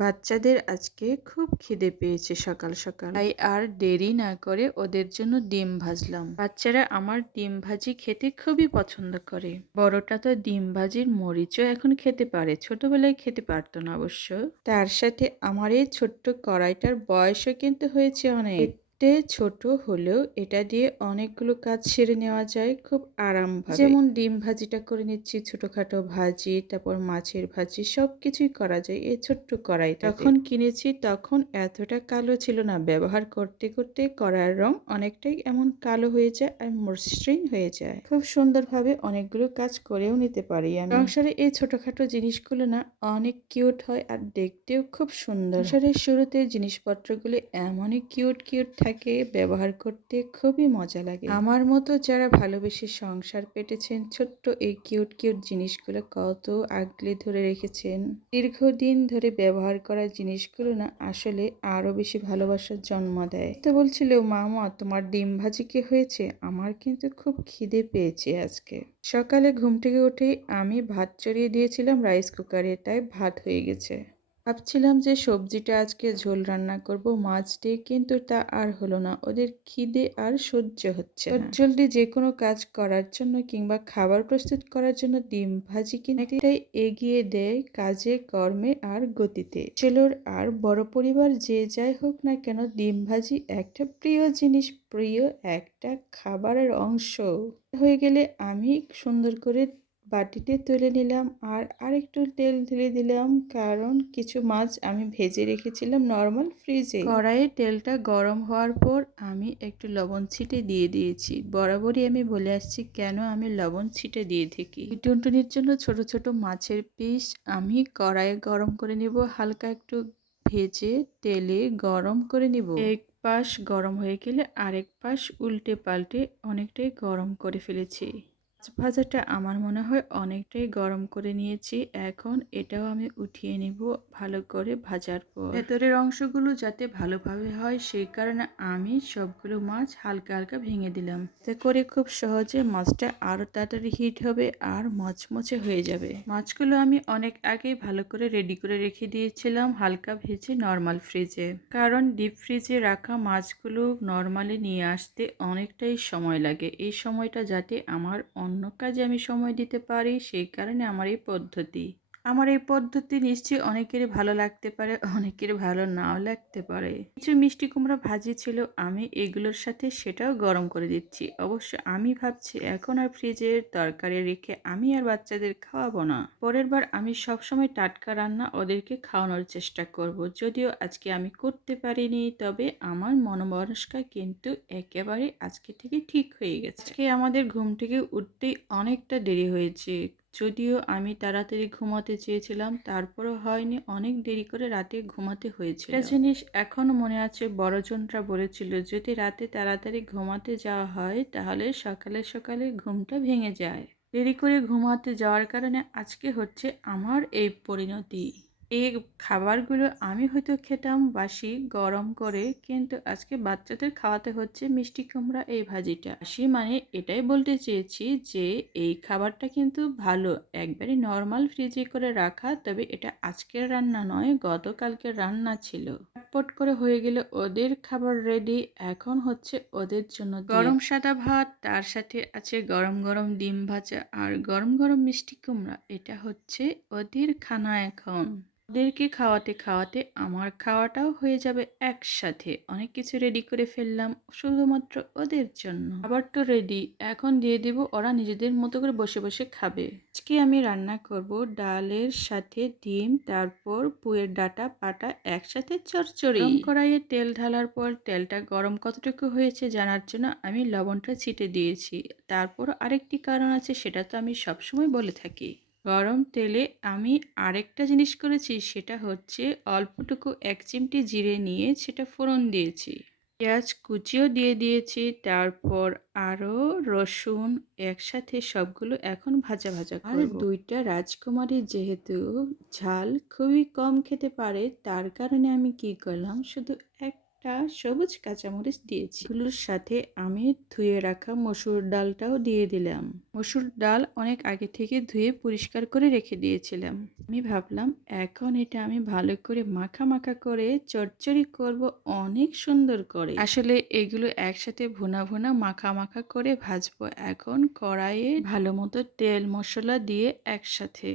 বাচ্চাদের আজকে খুব খিদে পেয়েছে সকাল সকাল, তাই আর দেরি না করে ওদের জন্য ডিম ভাজলাম। বাচ্চারা আমার ডিম ভাজি খেতে খুবই পছন্দ করে। বড়টা তো ডিম ভাজির মরিচও এখন খেতে পারে, ছোটবেলায় খেতে পারতো না অবশ্য। তার সাথে আমার এই ছোট্ট কড়াইটার বয়সও কিন্তু হয়েছে অনেক। ছোট হলেও এটা দিয়ে অনেকগুলো কাজ সেরে নেওয়া যায় খুব আরামভাবে। যেমন ডিম ভাজিটা করে নিচ্ছি, ছোটখাটো ভাজি, তারপর মাছের ভাজি, সবকিছুই করা যায় এই ছোট্ট কড়াইটা। তখন কিনেছি তখন এতটা কালো ছিল না, ব্যবহার করতে করতে কড়াইয়ের রং অনেকটাই এমন কালো হয়ে যায় আর মসৃণ হয়ে যায়। খুব সুন্দরভাবে অনেকগুলো কাজ করেও নিতে পারি আমি। সংসারে এই ছোটখাটো জিনিসগুলো না অনেক কিউট হয় আর দেখতেও খুব সুন্দর। সংসারের শুরুতে জিনিসপত্রগুলো এমনই কিউট কিউট থাকে, ব্যবহার করতে খুবই মজা লাগে। আমার মতো যারা ভালোবেসে সংসার পেটেছেন, ছোট্ট এই কিউট কিউট জিনিসগুলো কত আগলে ধরে রেখেছেন। দীর্ঘদিন ধরে ব্যবহার করা জিনিসগুলো না আসলে আরো বেশি ভালোবাসার জন্ম দেয়। তো বলছিল, মামা তোমার ডিম ভাজি কি হয়েছে? আমার কিন্তু খুব খিদে পেয়েছে আজকে। সকালে ঘুম থেকে উঠেই আমি ভাত চড়িয়ে দিয়েছিলাম রাইস কুকারে, তাই ভাত হয়ে গেছে। ভাবছিলাম যে সবজিটা আজকে ঝোল রান্না করব মাছ দিয়ে, কিন্তু তা আর হলো না। ওদের খিদে আর সহ্য হচ্ছে না। জলদি যে কোনো কাজ করার জন্য কিংবা খাবার প্রস্তুত করার জন্য ডিম ভাজি কিনতেই এগিয়ে দেয় কাজে কর্মে আর গতিতে। ছেলের আর বড় পরিবার যে যাই হোক না কেন, ডিম ভাজি একটা প্রিয় জিনিস, প্রিয় একটা খাবারের অংশ হয়ে গেলে আমি সুন্দর করে বাটিতে তুলে নিলাম আর আরেকটু তেল ঢেলে দিলাম, কারণ কিছু মাছ আমি ভেজে রেখেছিলাম নর্মাল ফ্রিজে। কড়াইয়ে তেলটা গরম হওয়ার পর আমি একটু লবণ ছিটে দিয়ে দিয়েছি। বরাবরই আমি বলে আসছি কেন আমি লবণ ছিটে দিয়ে থাকি। টুনটুনির জন্য ছোট ছোট মাছের পিস আমি কড়াইয়ে গরম করে নিব, হালকা একটু ভেজে তেলে গরম করে নিব। এক পাশ গরম হয়ে গেলে আরেক পাশ উল্টে পাল্টে অনেকটাই গরম করে ফেলেছি। ভাজাটা আমার মনে হয় অনেকটাই গরম করে নিয়েছি। এখন এটাও আমি উঠিয়ে নিব ভালো করে ভাজার পর। ভেতরের অংশগুলো যাতে ভালোভাবে হয় সেই কারণে আমি সবগুলো মাছ হালকা হালকা ভেঙে দিলাম, এতে করে খুব সহজে মাছটা আরো তাড়াতাড়ি হিট হবে আর মচমচে হয়ে যাবে। মাছগুলো আমি অনেক আগেই ভালো করে রেডি করে রেখে দিয়েছিলাম হালকা ভেজে নর্মাল ফ্রিজে, কারণ ডিপ ফ্রিজে রাখা মাছগুলো নর্মালি নিয়ে আসতে অনেকটাই সময় লাগে। এই সময়টা যাতে আমার অন্য কাজে আমি সময় দিতে পারি সেই কারণে আমার এই পদ্ধতি নিশ্চয়ই অনেকেরই ভালো লাগতে পারে, অনেকের ভালো নাও লাগতে পারে। কিছু মিষ্টি কুমড়া ভাজি ছিল, আমি এগুলোর সাথে সেটাও গরম করে দিচ্ছি। অবশ্য আমি ভাবছি এখন আর ফ্রিজের তরকারি রেখে আমি আর বাচ্চাদের খাওয়াবো না। পরের বার আমি সবসময় টাটকা রান্না ওদেরকে খাওয়ানোর চেষ্টা করব। যদিও আজকে আমি করতে পারিনি, তবে আমার মনোমানসিকতা কিন্তু একেবারে আজকে থেকে ঠিক হয়ে গেছে। আজকে আমাদের ঘুম থেকে উঠতেই অনেকটা দেরি হয়েছে। যদিও আমি তাড়াতাড়ি ঘুমাতে চেয়েছিলাম, তারপরও হয়নি, অনেক দেরি করে রাতে ঘুমাতে হয়েছিল। একটা জিনিস এখনো মনে আছে, বড়জনরা বলেছিল যদি রাতে তাড়াতাড়ি ঘুমাতে যাওয়া হয় তাহলে সকালে সকালে ঘুমটা ভেঙে যায়। দেরি করে ঘুমাতে যাওয়ার কারণে আজকে হচ্ছে আমার এই পরিণতি। এই খাবারগুলো আমি হয়তো খেতাম বাসি গরম করে, কিন্তু আজকে বাচ্চাদের খাওয়াতে হচ্ছে মিষ্টি কুমড়া এই ভাজিটা। বাসি মানে এটাই বলতে চেয়েছি যে এই খাবারটা কিন্তু ভালো, একবারে নর্মাল ফ্রিজে করে রাখা, তবে এটা আজকের রান্না নয়, গতকালকের রান্না ছিল। চটপট করে হয়ে গেলে ওদের খাবার রেডি। এখন হচ্ছে ওদের জন্য গরম সাদা ভাত, তার সাথে আছে গরম গরম ডিম ভাজা আর গরম গরম মিষ্টি কুমড়া। এটা হচ্ছে ওদের খানা এখন। ওদেরকে খাওয়াতে খাওয়াতে আমার খাওয়াটাও হয়ে যাবে একসাথে। অনেক কিছু রেডি করে ফেললাম শুধুমাত্র ওদের জন্য। আবার তো রেডি, এখন দিয়ে দিব, ওরা নিজেদের মতো করে বসে বসে খাবে। আজকে আমি রান্না করব ডালের সাথে ডিম, তারপর পুয়ের ডাঁটা পাটা একসাথে চচ্চড়ি। গরম কড়াইয়ে তেল ঢালার পর তেলটা গরম কতটুকু হয়েছে জানার জন্য আমি লবণটা ছিটে দিয়েছি। তারপর আরেকটি কারণ আছে, সেটা তো আমি সবসময় বলে থাকি। গরম তেলে আমি আরেকটা জিনিস করেছি, সেটা হচ্ছে অল্পটুকু 1 চিমটি জিরে নিয়ে সেটা ফোড়ন দিয়েছি। পেঁয়াজ কুচিও দিয়ে দিয়েছি, তারপর আরও রসুন একসাথে সবগুলো এখন ভাজা ভাজা করব। আর 2টা রাজকুমারী যেহেতু ঝাল খুবই কম খেতে পারে, তার কারণে আমি কি করলাম, শুধু একটা সবুজ কাঁচামরিচ দিয়েছি। এগুলোর সাথে আমি ধুয়ে রাখা মসুর ডালটাও দিয়ে দিলাম। মসুর ডাল অনেক আগে থেকে ধুয়ে পরিষ্কার করে রেখে দিয়েছিলাম। আমি ভাবলাম এখন এটা আমি ভালো করে মাখা মাখা করে চচ্চড়ি করব অনেক সুন্দর করে। আসলে এগুলো একসাথে ভুনা ভুনা মাখা মাখা করে ভাজবো। এখন কড়াইয়ে ভালো মতো তেল মশলা দিয়ে একসাথে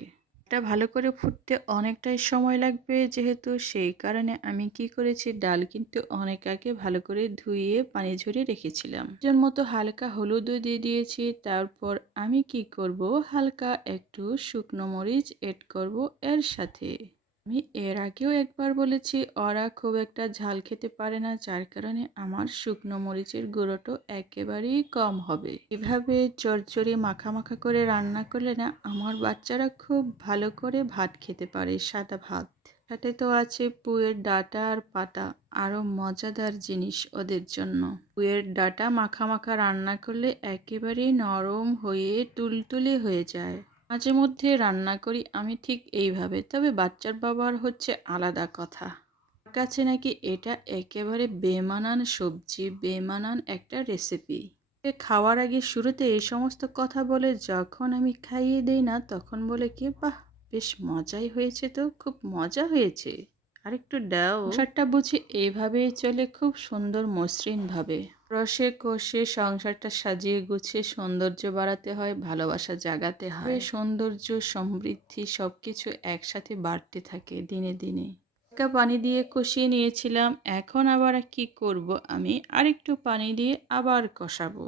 এটা ভালো করে ফুটতে অনেকটাই সময় লাগবে, যেহেতু সেই কারণে আমি কি করেছি, ডাল কিন্তু অনেক আগে ভালো করে ধুয়ে পানি ঝরিয়ে রেখেছিলাম। এর মতো হালকা হলুদও দিয়ে দিয়েছি। তারপর আমি কি করব, হালকা একটু শুকনো মরিচ এড করব এর সাথে। আমি এর আগেও একবার বলেছি ওরা খুব একটা ঝাল খেতে পারে না, যার কারণে আমার শুকনো মরিচের গুঁড়োটা একেবারেই কম হবে। এভাবে চচ্চড়ি মাখা মাখা করে রান্না করলে না আমার বাচ্চারা খুব ভালো করে ভাত খেতে পারে, সাদা ভাত। সাথে তো আছে পুঁইয়ের ডাঁটা আর পাতা, আরো মজাদার জিনিস ওদের জন্য। পুঁইয়ের ডাঁটা মাখা মাখা রান্না করলে একেবারেই নরম হয়ে তুলতুলে হয়ে যায়। মাঝে মধ্যে রান্না করি আমি ঠিক এইভাবে, তবে বাচ্চার বাবার হচ্ছে আলাদা কথা। আমার কাছে নাকি এটা একেবারে বেমানান সবজি, বেমানান একটা রেসিপি। খাওয়ার আগে শুরুতে এই সমস্ত কথা বলে, যখন আমি খাইয়ে দেই না তখন বলে কি, বাহ বেশ মজাই হয়েছে, তো খুব মজা হয়েছে, আরেকটু দাও। সংসারটা বুঝি এইভাবেই চলে, খুব সুন্দর মসৃণ ভাবে। রসে কষে সংসারটা সাজিয়ে গুছিয়ে সৌন্দর্য বাড়াতে হয়, ভালোবাসা জাগাতে হয়। সৌন্দর্য সমৃদ্ধি সবকিছু একসাথে বাড়তে থাকে দিনে দিনে। হালকা পানি দিয়ে কষিয়ে নিয়েছিলাম, এখন আবার কি করব, আমি আরেকটু পানি দিয়ে আবার কষাবো।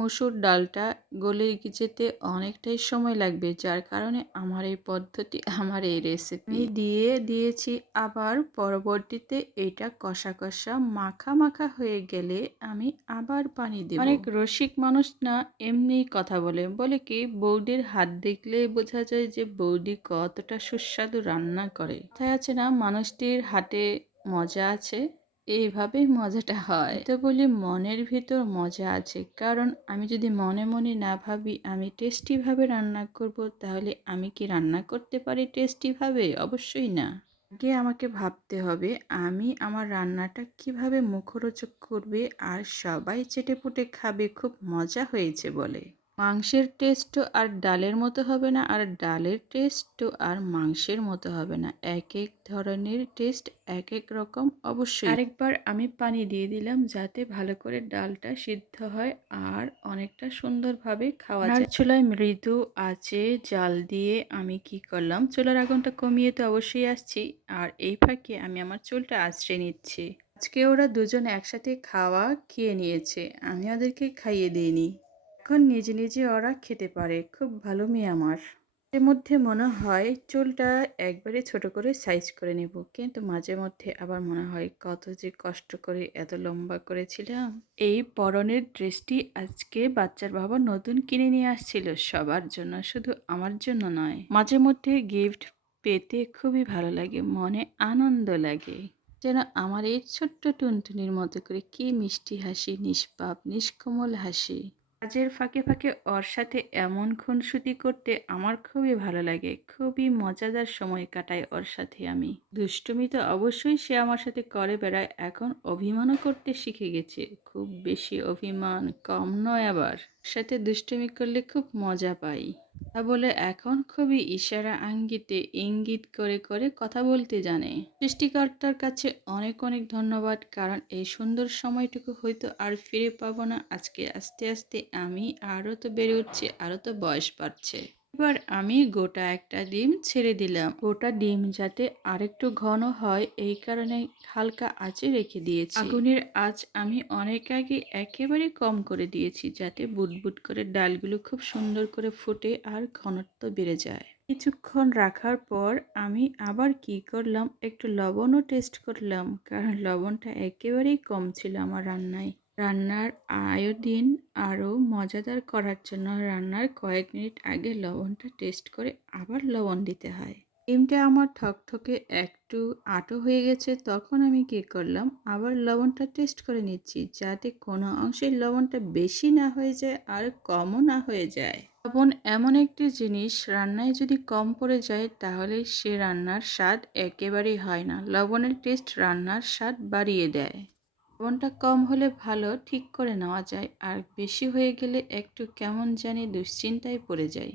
মসুর ডালটা গলে যেতে অনেকটাই সময় লাগবে, যার কারণে আমার এই পদ্ধতি, আমার এই রেসিপি দিয়ে দিয়েছি। আবার পরবর্তীতে এটা কষা কষা মাখা মাখা হয়ে গেলে আমি আবার পানি দেব। অনেক রসিক মানুষ না এমনিই কথা বলে, বলে কি বৌদির হাত দেখলেই বোঝা যায় যে বৌদি কতটা সুস্বাদু রান্না করে। তাই আছে না, মানুষটির হাতে মজা আছে, এইভাবেই মজাটা হয়। তো বলি মনের ভিতর মজা আছে, কারণ আমি যদি মনে মনে না ভাবি আমি টেস্টি ভাবে রান্না করব, তাহলে আমি কি রান্না করতে পারি টেস্টি ভাবে? অবশ্যই না। আগে আমাকে ভাবতে হবে আমি আমার রান্নাটা কিভাবে মুখরোচক করবে আর সবাই চেটেপুটে খাবে খুব মজা হয়েছে বলে। মাংসের টেস্টও আর ডালের মতো হবে না, আর ডালের টেস্টও আর মাংসের মতো হবে না। এক এক ধরনের টেস্ট এক এক রকম অবশ্যই। আরেকবার আমি পানি দিয়ে দিলাম যাতে ভালো করে ডালটা সিদ্ধ হয় আর অনেকটা সুন্দরভাবে খাওয়া যায়। চুলায় মৃদু আঁচে জাল দিয়ে আমি কি করলাম, চুলার আগুনটা কমিয়ে তো অবশ্যই আসছি, আর এই ফাঁকে আমি আমার চুলটা আঁচড়ে নিচ্ছি। আজকে ওরা দুজন একসাথে খাওয়া খেয়ে নিয়েছে, আমি ওদেরকে খাইয়ে দিইনি। এখন নিজে নিজে ওরা খেতে পারে, খুব ভালো মেয়ে আমার। এর মধ্যে মনে হয় চুলটা একবারে ছোট করে সাইজ করে নেব, কিন্তু মাঝে মধ্যে আবার মনে হয় কত যে কষ্ট করে এত লম্বা করেছিলাম। এই পরনের ড্রেসটি আজকে বাচ্চার বাবা নতুন কিনে নিয়ে আসছিল সবার জন্য, শুধু আমার জন্য নয়। মাঝে মধ্যে গিফট পেতে খুবই ভালো লাগে, মনে আনন্দ লাগে, যেন আমার এই ছোট্ট টুনটুনির মতো করে কি মিষ্টি হাসি, নিষ্পাপ নিষ্কমল হাসি। কাজের ফাঁকে ফাঁকে ওর সাথে এমন খুনসুটি করতে আমার খুবই ভালো লাগে, খুবই মজাদার সময় কাটায় ওর সাথে আমি। দুষ্টুমি তো অবশ্যই সে আমার সাথে করে বেড়ায়, এখন অভিমানও করতে শিখে গেছে, খুব বেশি অভিমান কম নয়, আবার সাথে দুষ্টুমি করলে খুব মজা পাই। তা বলে এখন খুবই ইশারা আঙ্গিতে ইঙ্গিত করে করে কথা বলতে জানে। সৃষ্টিকর্তার কাছে অনেক অনেক ধন্যবাদ, কারণ এই সুন্দর সময়টুকু হয়তো আর ফিরে পাবো না। আজকে আস্তে আস্তে আমি আরও তো বেড়ে উঠছি, আরও তো বয়স বাড়ছে। এবার আমি গোটা একটা ডিম ছেড়ে দিলাম, গোটা ডিম যাতে আরেকটু ঘন হয় এই কারণে হালকা আঁচে রেখে দিয়েছি। আগুনের আঁচ আমি অনেক আগে একেবারে কম করে দিয়েছি, যাতে বুটবুট করে ডালগুলো খুব সুন্দর করে ফুটে আর ঘনত্ব বেড়ে যায়। কিছুক্ষণ রাখার পর আমি আবার কি করলাম, একটু লবণও টেস্ট করলাম, কারণ লবণটা একেবারেই কম ছিল আমার রান্নায়। রান্নার আয়োডিন আরও মজাদার করার জন্য রান্নার কয়েক মিনিট আগে লবণটা টেস্ট করে আবার লবণ দিতে হয়। ডিমটা আমার থকথকে একটু আঁটো হয়ে গেছে, তখন আমি কি করলাম, আবার লবণটা টেস্ট করে নিচ্ছি, যাতে কোনো অংশে লবণটা বেশি না হয়ে যায় আর কমও না হয়ে যায়। লবণ এমন একটি জিনিস, রান্নায় যদি কম পড়ে যায় তাহলে সে রান্নার স্বাদ একেবারেই হয় না। লবণের টেস্ট রান্নার স্বাদ বাড়িয়ে দেয়। লবণটা কম হলে ভালো ঠিক করে নেওয়া যায়, আর বেশি হয়ে গেলে একটু কেমন জানি দুশ্চিন্তায় পড়ে যায়।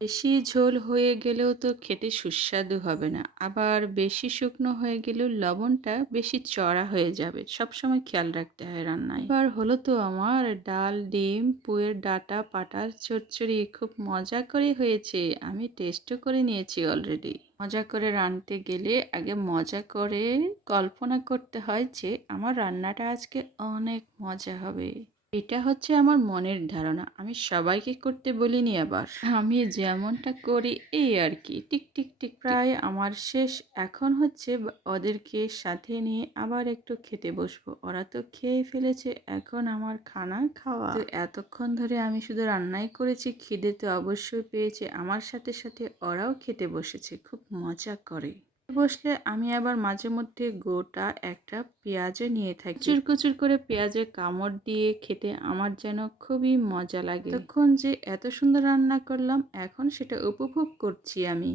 বেশি ঝোল হয়ে গেলেও তো খেতে সুস্বাদু হবে না, আবার বেশি শুকনো হয়ে গেলেও লবণটা বেশি চড়া হয়ে যাবে। সবসময় খেয়াল রাখতে হয় রান্নায়। এবার হলো তো আমার ডাল, ডিম, পুঁইয়ের ডাঁটা, পাটার চচ্চড়ি খুব মজা করে হয়েছে। আমি টেস্টও করে নিয়েছি অলরেডি। মজা করে রাঁধতে গেলে আগে মজা করে কল্পনা করতে হয় যে আমার রান্নাটা আজকে অনেক মজা হবে। এটা হচ্ছে আমার মনের ধারণা, আমি সবাইকে করতে বলিনি। আবার আমি যেমনটা করি এই আর কি, টিক টিক টিক। প্রায় আমার শেষ। এখন হচ্ছে ওদেরকে সাথে নিয়ে আবার একটু খেতে বসবো। ওরা তো খেয়ে ফেলেছে, এখন আমার খানা খাওয়া। তো এতক্ষণ ধরে আমি শুধু রান্নাই করেছি, খিদে তো অবশ্যই পেয়েছে। আমার সাথে সাথে ওরাও খেতে বসেছে, খুব মজা করে বসলে। আমি আবার মাঝে মধ্যে গোটা একটা পেঁয়াজও নিয়ে থাকি। কুচুর কুচুর করে পেঁয়াজে কামড় দিয়ে খেতে আমার যেন খুবই মজা লাগে। তখন যে এত সুন্দর রান্না করলাম, এখন সেটা উপভোগ করছি আমি।